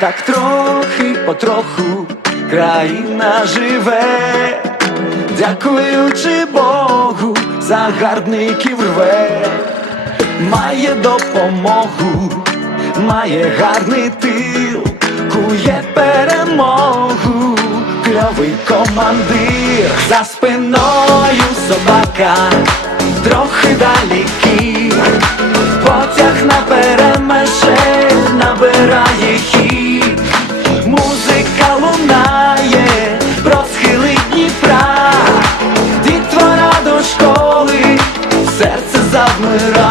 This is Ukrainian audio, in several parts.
Так трохи потроху країна живе, дякуючи Богу, загарбників рве, має допомогу, має гарний тил, кує перемогу, кльовий командир за спиною собака, трохи далі завмира.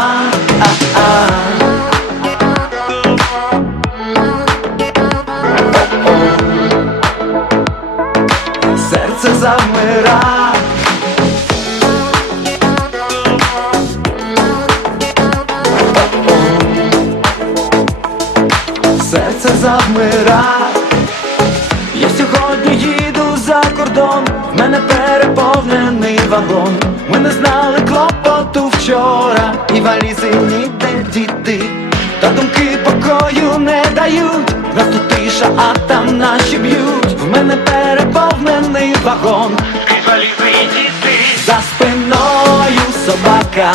Серце завмира. Серце завмира. Я сьогодні їду за кордон, в мене переповнений вагон. Ми не знали клопоту вчора, і валізи ніде діти. Та думки покою не дають, нас тут тиша, а там наші б'ють. В мене переповнений вагон, і валізи і діти. За спиною собака,